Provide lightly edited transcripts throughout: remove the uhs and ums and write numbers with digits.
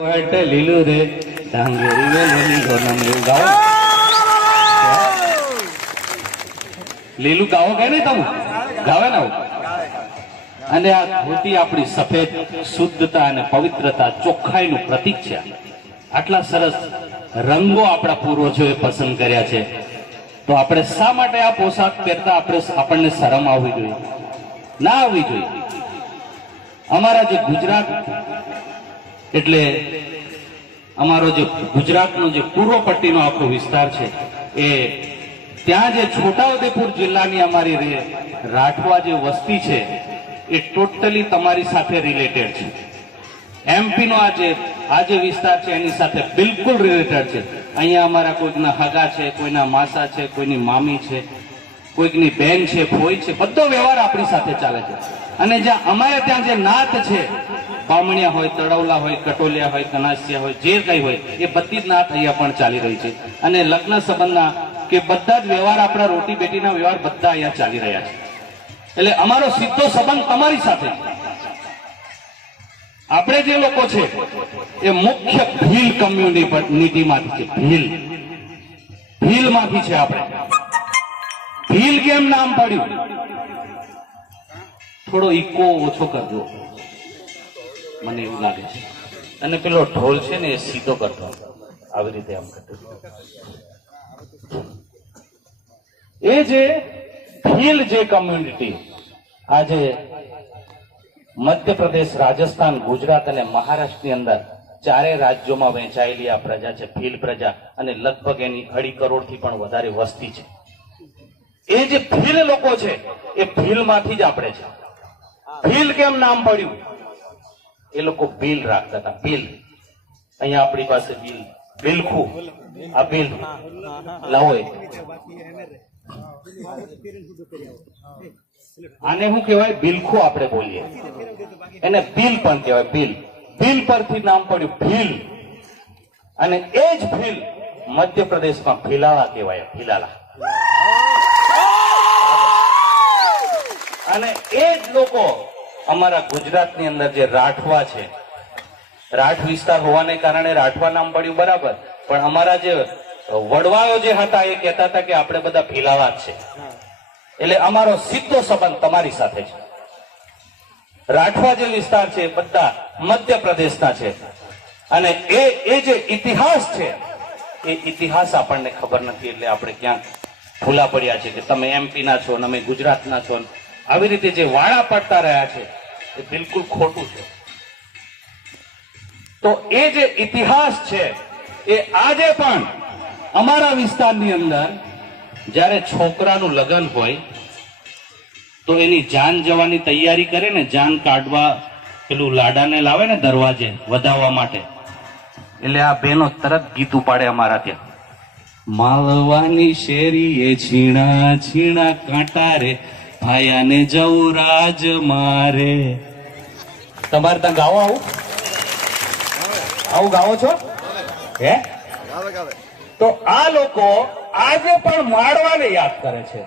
લીલું રે ડાંગરી વેલી ઘોરનામ એવું ગાઓ. લીલું ગાવો કે નહીં તમે ગાવે ને. અને આ ધોતી આપણી સફેદ શુદ્ધતા અને પવિત્રતા ચોખ્ખાઈનું પ્રતીક છે. આટલા સરસ રંગો આપણા પૂર્વજોએ પસંદ કર્યા છે, તો આપણે શા માટે આ પોશાક પહેરતા આપણને શરમ આવવી જોઈએ? ના આવવી જોઈએ. અમારા જે ગુજરાત એટલે અમારો જે ગુજરાતનો જે પૂર્વ પટ્ટીનો આખો વિસ્તાર છે, એ ત્યાં જે છોટાઉદેપુર જિલ્લાની અમારી રાઠવા જે વસ્તી છે એ ટોટલી તમારી સાથે રિલેટેડ છે. એમપી નો આ જે વિસ્તાર છે એની સાથે બિલકુલ રિલેટેડ છે. અહીંયા અમારા કોઈકના હગા છે, કોઈના માસા છે, કોઈની મામી છે, કોઈકની બેન છે, ફોઈ છે, બધો વ્યવહાર આપણી સાથે ચાલે છે. અને જ્યાં અમારે ત્યાં જે નાત છે, બામણિયા હોય, તળવલા હોય, કટોલિયા હોય, કનાસિયા હોય, જે કઈ હોય એ બધી જ નાત અહીંયા પણ ચાલી રહી છે. અને લગ્ન સંબંધના કે બધા જ વ્યવહાર, આપણા રોટી બેટીના વ્યવહાર બધા અહીંયા ચાલી રહ્યા છે. એટલે અમારો સીધો સંબંધ તમારી સાથે છે. આપણે જે લોકો છે એ મુખ્ય ભીલ કમ્યુનિટીમાંથી છે. ભીલમાંથી છે આપણે. ભીલ કેમ નામ પડ્યું? થોડો ઇકો ઓછો કરજો, મને એવું લાગે છે. અને પેલો ઢોલ છે ને એ સીધો કરતો, આવી રીતે આમ કરતો. એ જે ભીલ જે કમ્યુનિટી આજે મધ્યપ્રદેશ, રાજસ્થાન, ગુજરાત અને મહારાષ્ટ્રની અંદર ચારે રાજ્યોમાં વહેંચાયેલી આ પ્રજા છે, ભીલ પ્રજા. અને લગભગ એની 2.5 કરોડથી પણ વધારે વસ્તી છે. એ જે ભીલ લોકો છે એ ભીલમાંથી જ આપણે છે. ભીલ કેમ નામ પડ્યું? એ લોકો બિલ રાખતા હતા. બિલ અહીંયા આપણી પાસે બિલ, બિલખું, આ બિલ લાવો. આને શું કહેવાય? બિલખું આપણે બોલીએ, એને બિલ પણ કહેવાય. બિલ, બિલ પરથી નામ પડ્યું ભીલ. અને એ જ ભીલ મધ્યપ્રદેશમાં ભીલાળા કહેવાય, ભીલાળા. અને એ જ લોકો અમારા ગુજરાતની અંદર જે રાઠવા છે, રાઠ વિસ્તાર હોવાને કારણે રાઠવા નામ પડ્યું, બરાબર. પણ અમારા જે વડવાઓ જે હતા એ કહેતા હતા કે આપણે બધા ભીલાવા જ છે. એટલે અમારો સીધો સંબંધ તમારી સાથે છે. રાઠવા જે વિસ્તાર છે એ બધા મધ્યપ્રદેશના છે. અને એ જે ઇતિહાસ છે એ ઇતિહાસ આપણને ખબર નથી. એટલે આપણે ક્યાંક ભૂલા પડ્યા છે કે તમે એમપી ના છો ને અમે ગુજરાતના છો. આવી રીતે જે વાળા પડતા રહ્યા છે એ બિલકુલ ખોટું છે. તો એ જે ઇતિહાસ છે એ આજે પણ અમારા વિસ્તારની અંદર જ્યારે છોકરાનું લગ્ન હોય તો એની જાન જવાની તૈયારી કરે ને, જાન કાઢવા પેલું લાડાને લાવે ને દરવાજે વધાવવા માટે, એટલે આ બહેનો તરત ગીત ઉપાડે અમારા ત્યાં. માલવાની શેરી એ છીણા છીણા કાંટા રે, ભાયાને જવું રાજ મારે. તમારે ત્યાં ગાવો આવું ગાવો છો હે? તો આ લોકો આજે પણ માળવાને યાદ કરે છે.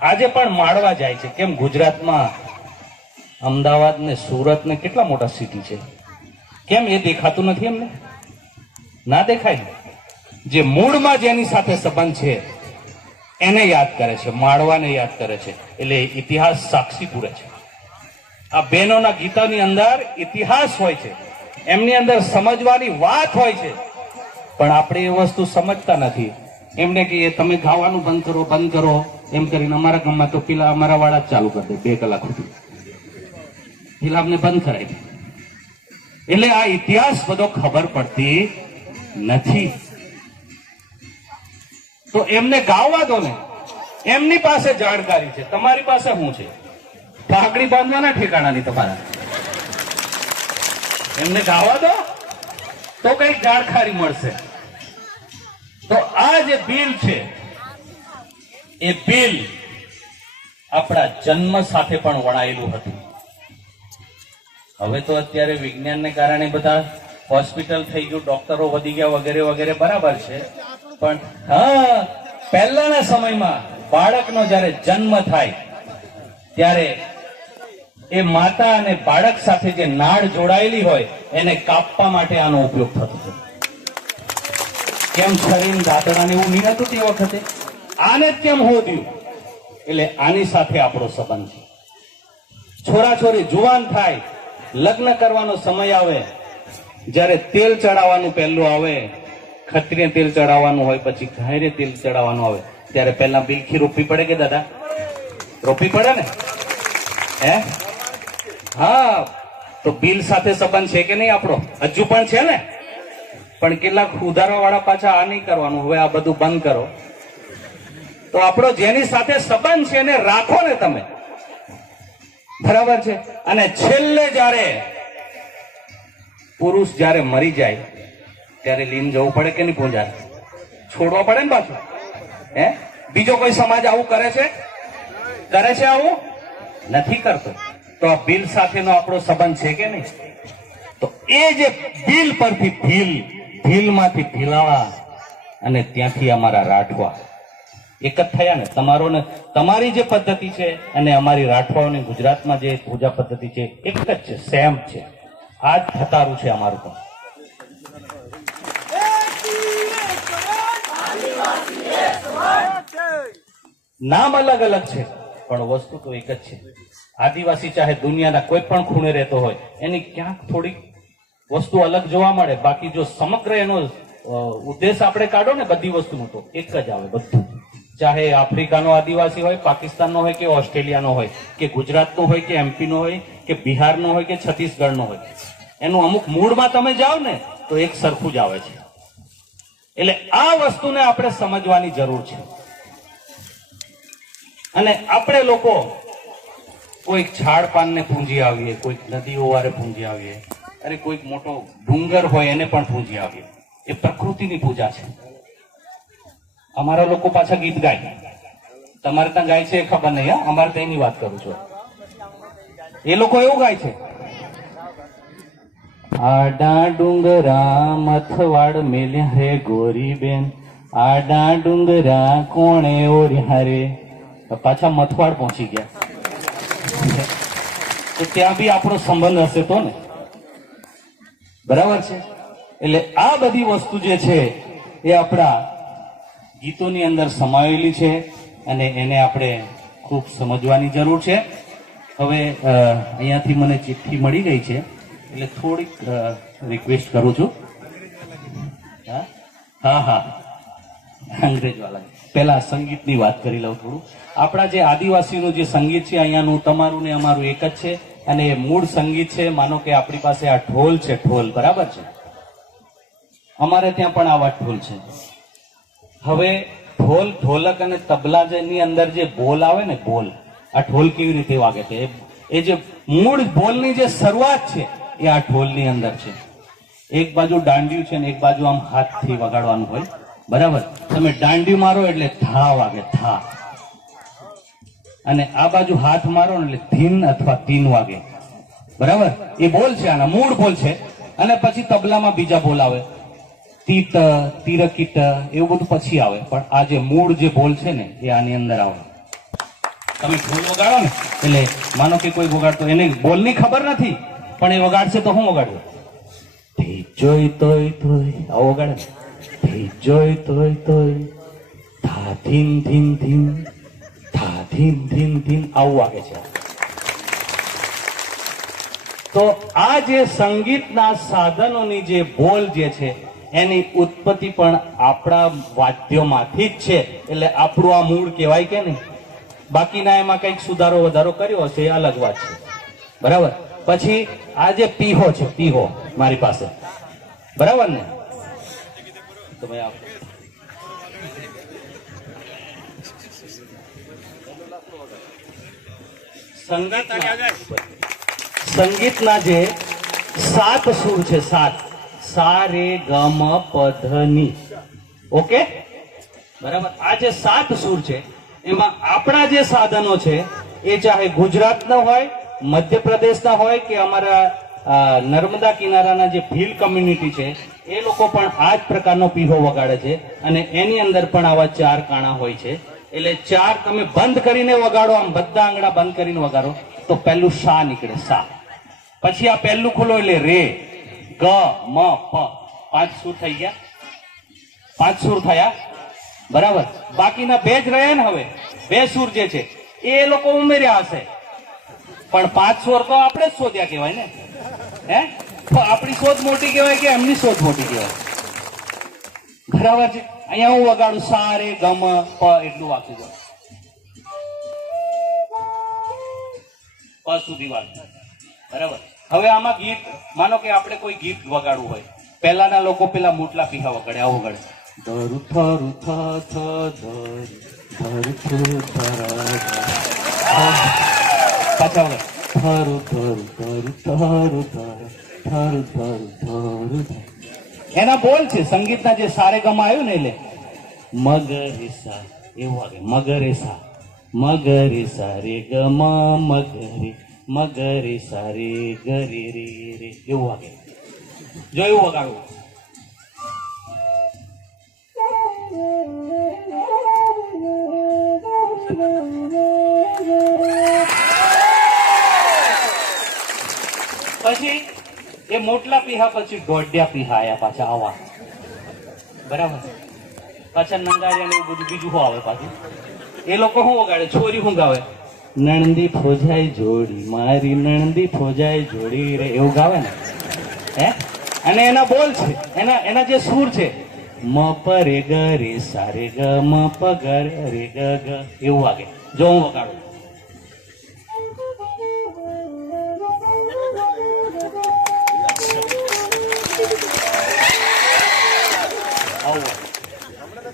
આજે પણ માળવા જાય છે. કેમ? ગુજરાતમાં અમદાવાદ ને સુરત ને કેટલા મોટા સિટી છે, કેમ એ દેખાતું નથી એમને? ના દેખાય. જે મૂળમાં જેની સાથે સંબંધ છે એને યાદ કરે છે, માળવાને યાદ કરે છે. એટલે ઇતિહાસ સાક્ષી પૂરે છે. આ બહેનોના ગીતોની અંદર ઇતિહાસ હોય છે, એમની અંદર સમજવાની વાત હોય છે. પણ આપણે એ વસ્તુ સમજતા નથી. એમને કહીએ તમે ગાવાનું બંધ કરો એમ કરીને અમારા ગામમાં તો પેલા અમારા વાળા જ ચાલુ કરી દે 2 કલાક સુધી, પેલા અમને બંધ કરાય. એટલે આ ઇતિહાસ બધો ખબર પડતી નથી. તો એમને ગાવા દો ને, એમની પાસે જાણકારી છે. તમારી પાસે શું છે? પાઘડી બાંધવાના ઠેકાણાની તમારા. એમને ગાવા દો તો કઈ જાણકારી મળશે. તો આ જે બિલ છે એ બિલ આપણા જન્મ સાથે પણ વણાયેલું હતું. હવે તો અત્યારે વિજ્ઞાનને કારણે બધા હોસ્પિટલ થઈ ગયું, ડોક્ટરો વધી ગયા વગેરે વગેરે, બરાબર છે. પણ હા, પહેલાના સમયમાં બાળકનો જયારે જન્મ થાય ત્યારે એ માતા અને બાળક સાથે જે નાળ જોડાયેલી હોય એને કાપવા માટે આનો ઉપયોગ થતો હતો. કેમ શરીર દાંતડાને એવું નહીં હતું તે વખતે, આને જ કેમ હોદ્યું, એટલે આની સાથે આપણો સંબંધ છે. છોરા છોરી જુવાન થાય, લગ્ન કરવાનો સમય આવે, જ્યારે તેલ ચડાવવાનું પહેલું આવે, ખત્રીય તેલ ચડાવવાનું હોય, પછી ઘાયરે તેલ ચડાવવાનું આવે, ત્યારે પહેલા બિલખી રોપવી પડે કે દાદા? રોપવી પડે ને? હે? હા. તો બિલ સાથે સંબંધ છે કે નહીં આપણો? હજુ પણ છે ને. પણ કેટલાક ઉધારવા વાળા પાછા આ નહીં કરવાનું, હવે આ બધું બંધ કરો. તો આપણો જેની સાથે સંબંધ છે એને રાખો ને તમે, બરાબર છે. અને છેલ્લે જ્યારે પુરુષ જ્યારે મરી જાય ત્યારે લીન જવું પડે કે નહીં? પૂંજા છોડવા પડે ને પાછું. હે? બીજો કોઈ સમાજ આવું કરે છે? કરે છે આવું? નથી કરતો. તો આ બિલ સાથેનો આપણો સંબંધ છે કે નહીં? તો એ જે બિલ પરથી ભીલમાંથી ભીલાવા અને ત્યાંથી અમારા રાઠવા એક જ થયા ને. તમારો ને તમારી જે પદ્ધતિ છે અને અમારી રાઠવાઓની ગુજરાતમાં જે પૂજા પદ્ધતિ છે એક જ છે, સેમ છે. આ જ થતારું છે અમારું પણ. નામ અલગ અલગ છે પણ વસ્તુ તો એક જ છે. આદિવાસી ચાહે દુનિયાના કોઈ પણ ખૂણે રહેતો હોય, એની ક્યાંક થોડીક વસ્તુ અલગ જોવા મળે, બાકી જો સમગ્ર એનો ઉદ્દેશ આપણે કાઢો ને બધી વસ્તુનું તો એક જ આવે બધું. ચાહે આફ્રિકાનો આદિવાસી હોય, પાકિસ્તાનનો હોય કે ઓસ્ટ્રેલિયાનો હોય કે ગુજરાતનો હોય કે એમપીનો હોય કે બિહારનો હોય કે છત્તીસગઢનો હોય, એનું અમુક મૂળમાં તમે જાઓ ને તો એક સરખું જ આવે છે. એટલે આ વસ્તુને આપણે સમજવાની જરૂર છે. અને આપણે લોકો કોઈક ઝાડ પાનને પૂંજી આવીએ, કોઈક નદીઓ વારે પૂંજી આવીએ, અરે કોઈક મોટો ડુંગર હોય એને પણ પૂંજી આવીએ. એ પ્રકૃતિની પૂજા છે. અમારા લોકો પાછા ગીત ગાય, તમારે ત્યાં ગાય છે એ ખબર નહીં. હા, અમારે ત્યાં એની વાત કરું છું. એ લોકો એવું ગાય છે, આડા ડુંગરા મથવાડ મેલ્યા રે ગોરી બેન, આડા ડુંગરા કોણે ઓર્યા રે. પાછા મથવાડ પહોંચી ગયા. તો ત્યાં બી આપણો સંબંધ હશે તો ને, બરાબર છે. એટલે આ બધી વસ્તુ જે છે એ આપણા ગીતોની અંદર સમાયેલી છે અને એને આપણે ખૂબ સમજવાની જરૂર છે. હવે અહીંયાથી મને ચિઠ્ઠી મળી ગઈ છે એટલે થોડીક રિક્વેસ્ટ કરું છું. હા, અંગ્રેજ વાળા પહેલા સંગીતની વાત કરી લઉં થોડું. આપણા જે આદિવાસીનું જે સંગીત છે અહીંયાનું, તમારું ને અમારું એક જ છે. અને એ મૂળ સંગીત છે. માનો કે આપણી પાસે આ ઢોલ છે, ઢોલ બરાબર છે, અમારે ત્યાં પણ આવા ઢોલ છે. હવે ઢોલ, ઢોલક અને તબલા ની અંદર જે બોલ આવે ને, બોલ, આ ઢોલ કેવી રીતે વાગે છે, એ જે મૂળ બોલની જે શરૂઆત છે એ આ ઢોલની અંદર છે. એક બાજુ દાંડિયું છે ને એક બાજુ આમ હાથથી વગાડવાનું હોય, બરાબર. તમે દાંડિયું મારો એટલે થા વાગે, થા. અને આ બાજુ હાથ મારો ને એટલે ધીન અથવા તીન વાગે, બરાબર. એ બોલ છે, આના મૂળ બોલ છે. અને પછી તબલામાં બીજા બોલ આવે, તીત, તિરકીટ, એવું બધું પછી આવે. પણ આ જે મૂળ જે બોલ છે ને એ આની અંદર આવે. તમે ઢોલ વગાડો ને એટલે માનો કે કોઈ વગાડતો, એને બોલની ખબર નથી પણ એ વગાડશે તો હું વગાડ્યો, જોઈ તોય તોય, આવો વગાડે, જોઈ તોય તોય, થા ધીન ધીન ધીન, થા ધીન ધીન ધીન, આવું વાગે છે. તો આ જે સંગીતના સાધનોની જે બોલ જે છે એની ઉત્પત્તિ પણ આપણા વાદ્યોમાંથી જ છે. એટલે આપણું આ મૂળ કહેવાય કે નહીં. બાકીના એમાં કંઈક સુધારો વધારો કર્યો હશે એ અલગ વાત છે, બરાબર. પછી આ જે પીહો છે, પીહો મારી પાસે, બરાબર ને, તો ભાઈ આપ સંગીતના જે 7 સુર છે, 7, સા રે ગ મ પ ધ ની, ઓકે, બરાબર. આ જે 7 સુર છે એમાં આપણા જે સાધનો છે એ ચાહે ગુજરાતના હોય, મધ્યપ્રદેશના હોય કે અમારા નર્મદા કિનારાના જે ભીલ કમ્યુનિટી છે એ લોકો પણ આ જ પ્રકારનો પીહો વગાડે છે. અને એની અંદર પણ આવા 4 કાણા હોય છે. એટલે 4 તમે બંધ કરીને વગાડો, આમ બધા આંગળા બંધ કરીને વગાડો તો પહેલું શા નીકળે, શા. પછી આ પહેલું ખોલો એટલે રે, ગ, મ, પ. 5 સુર થઈ ગયા, 5 સુર થયા, બરાબર. બાકીના 2 જ રહ્યા ને. હવે 2 સુર જે છે એ લોકો ઉમેર્યા હશે, પણ 5 સુર તો આપણે જ શોધ્યા કહેવાય ને. હે, તો આપણી શોધ મોટી કહેવાય કે એમની શોધ મોટી કહેવાય? બરાબર છે. અહીંયા હું વગાડું સા રે ગમ પ, એટલું વાંચી જાઉં, પ સુધી વાત, બરાબર. હવે આમાં ગીત, માનો કે આપણે કોઈ ગીત વગાડવું હોય, પહેલાના લોકો પેલા મોટલા પીહા વગાડે, આવું વગાડે, ધરુ થરુ થ થ ધરુ ધરુ થરુ થરા, પાછા વગાડે થરુ થરુ થરુ થરુ થરુ થરુ થરુ. એના બોલ છે સંગીતના, જે સારે ગમા આવ્યું ને એટલે મગરેસા એવું વાગે, મગરેસા મગરેસા રે ગમ મગરે મગરેસા રે ગરે રે રે એવું વાગે. જો એવું વગાડવું. પછી એ મોટલા પીહા પછી દોઢિયા પીહા આયા પાછા આવા, બરાબર. પાછા નંગારિયા ને એવું બધું બીજું શું આવે પાછું. એ લોકો શું વગાડે, છોરી શું ગાવે, નણંદી ફોજાઈ જોડી મારી નણંદી ફોજાઈ જોડી રે, એવું ગાવે ને. હે, અને એના બોલ છે, એના જે સૂર છે, મ પ રે ગ રે સા રે ગ મ પ ગ રે ગ ગ એવું વાગે. જો હું વગાડું,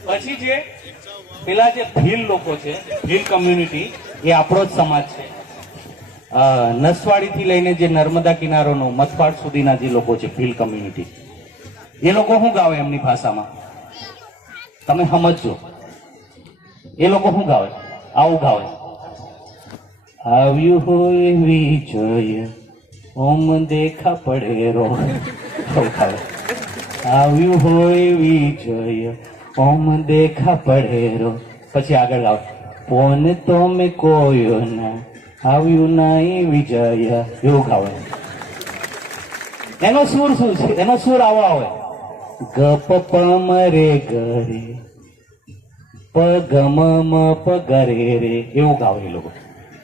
પછી જે પેલા જે ભીલ લોકો છે, ભીલ કમ્યુનિટી, એ આપણો જ સમાજ છે. નસવાડી થી લઈને જે નર્મદા કિનારોનો મથવાડ સુધીના જે લોકો છે, ભીલ કમ્યુનિટી, એ લોકો શું ગાવે એમની ભાષામાં તમે સમજજો. એ લોકો શું ગાવે, આવું ગાવે, આવ્યું હોય વિજય ઓમ દેખા પડે રો, આવ્યું હોય વિજય ઓમ દેખા પડે રો. પછી આગળ આવે, પોન તો મેં કોયો ના આવ્યું નહીં વિજય, એવું ગાવે. એનો સુર શું છે, એનો સુર આવો આવે, ગ પ પ મ રે ગરે પ ગ મ મ પ ગરે રે, એવું ગાવે એ લોકો.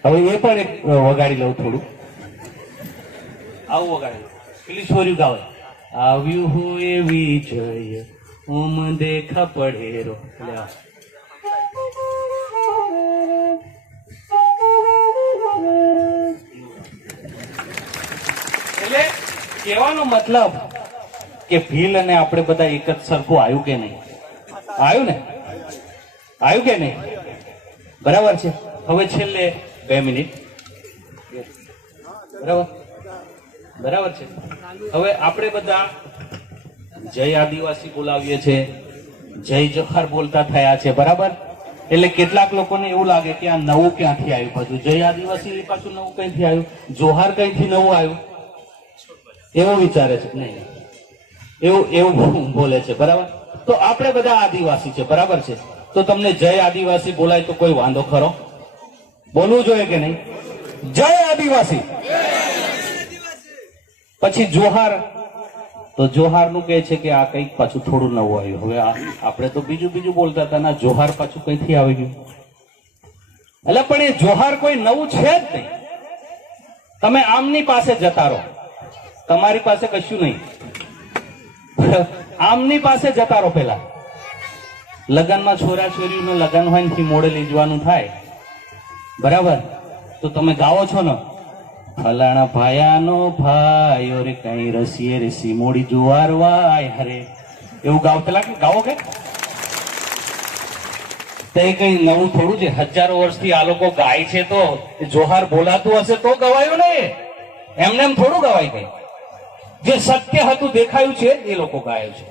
હવે એ પણ એક વગાડી લઉં થોડું, આવું વગાડી લઉં. પેલી છોર્યું ગાવે, આવ્યું હોય વિજય ઓમ દેખા પડે રો. એટલે કહેવાનો મતલબ કે ભીલ અને આપણે બધા એક જ સરખું આવ્યું કે નહીં? આવ્યું ને? આવ્યું કે નહીં? બરાબર છે. હવે છેલ્લે 2 મિનિટ, બરાબર બરાબર છે. હવે આપણે બધા જય આદિવાસી બોલાવીએ છીએ, જય જોહાર બોલતા થયા છે, બરાબર. એટલે કેટલાક લોકોને એવું લાગે કે આ નવું ક્યાંથી આવ્યું, પાછું જય આદિવાસી પાછું નવું કઈથી આવ્યું, જોહાર કઈથી નવું આવ્યું, એવું વિચારે છે. નહીં, એવું બોલે છે, બરાબર. તો આપણે બધા આદિવાસી છે, બરાબર છે. તો તમને જય આદિવાસી બોલાય તો કોઈ વાંધો ખરો? બોલવું જોઈએ કે નહીં? જય આદિવાસી. પછી જોહાર, તો જોહાર નું કહે છે કે આ કઈક પાછું થોડું નવું આવ્યું. હવે આપણે તો બીજું બોલતા હતા ના, જોહાર પાછું કઈથી આવી ગયું. એટલે પણ એ જોહાર કોઈ નવું છે જ નહીં. તમે આમની પાસે જતા રહો, તમારી પાસે કશું નહીં. આમની પાસે જતા રહો. પેલા લગ્નમાં છોરા છોરીનું લગ્ન હોય ને મોડે લઈ જવાનું થાય, બરાબર. તો તમે ગાવો છો ને, ફલાણા ભાયાનો ભાઈ રે કઈ રસીએ રસી મોડી જુવાર વાય હરે, એવું ગાવ. પેલા કે ગાવો કે તે કઈ નવું થોડું છે. હજારો વર્ષથી આ લોકો ગાય છે, તો જોહાર બોલાતું હશે તો ગવાયું ને, એમને એમ થોડું ગવાય. કઈ જે સત્ય હતું દેખાયું છે એ લોકો ગાય છે.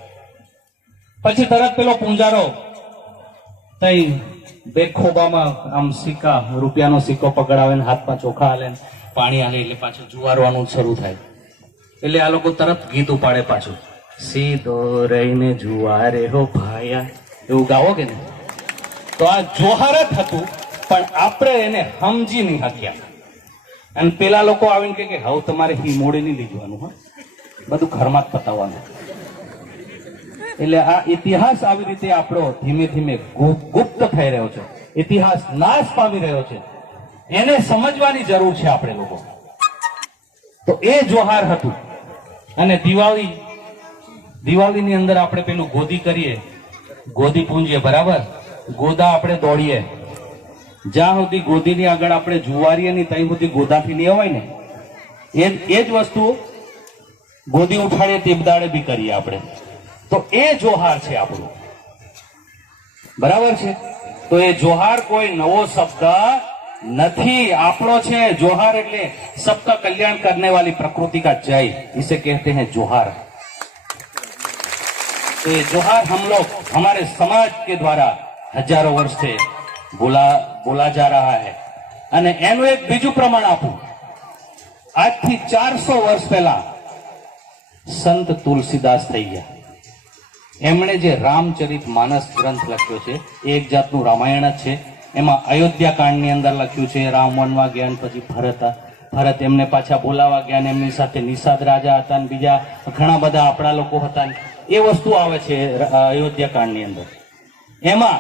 પછી તરત પેલો પૂંજારો તઈ બેખોબામાં આમ સિક્કા, રૂપિયાનો સિક્કો પકડાવે ને હાથમાં ચોખા હાલે ને પાણી હાલે એટલે પાછું જુવારવાનું શરૂ થાય. એટલે આ લોકો તરત ગીત ઉપાડે પાછું, સીધો રહીને જુવારે હો ભાયા, એવું ગાવો કે નહીં? તો આ જોહાર જ હતું, પણ આપણે એને સમજી નહીં શક્યા. અને પેલા લોકો આવીને કહે કે હવે તમારે હી મોડે નહીં લીધવાનું, હા બધું ઘરમાં જ પતાવવાનું. એટલે આ ઇતિહાસ આવી રીતે આપણો ધીમે ધીમે ગુપ્ત થઈ રહ્યો છે, ઇતિહાસ નાશ પામી રહ્યો છે. એને સમજવાની જરૂર છે આપણે લોકો. તો એ જોહાર હતું. અને દિવાળીની અંદર આપણે પેલું ગોદી કરીએ, ગોદી પૂંજીએ, બરાબર. ગોદા આપણે દોડીએ, જ્યાં સુધી ગોદીની આગળ આપણે જુવારીએ નહીં ત્યાં સુધી ગોદાથી નહીં અવાય ને. એ જ વસ્તુ ગોદી ઉઠાડીએ તે દાડે બી કરીએ આપણે. તો એ જોહાર છે આપણું, બરાબર છે. તો એ જોહાર કોઈ નવો શબ્દ નથી, આપણો છે. जोहार એટલે सबका कल्याण करने वाली प्रकृति का जय, इसे कहते हैं जोहार. तो ये जोहार हम लोग हमारे समाज के द्वारा हजारों वर्ष से बोला जा रहा है. અને એનું એક બીજું પ્રમાણ આપું. આજથી 400 વર્ષ પહેલા સંત તુલસીદાસ થઈ ગયા. એમણે જે રામચરિત માનસ ગ્રંથ લખ્યો છે એ એક જાતનું રામાયણ જ છે. એમાં અયોધ્યા કાંડની અંદર લખ્યું છે રામ વનમાં ગયા, પછી ભરત એમને પાછા બોલાવા ગયા, ને એમની સાથે નિષાદ રાજા હતા ને બીજા ઘણા બધા આપણા લોકો હતા. એ વસ્તુ આવે છે અયોધ્યા કાંડની અંદર. એમાં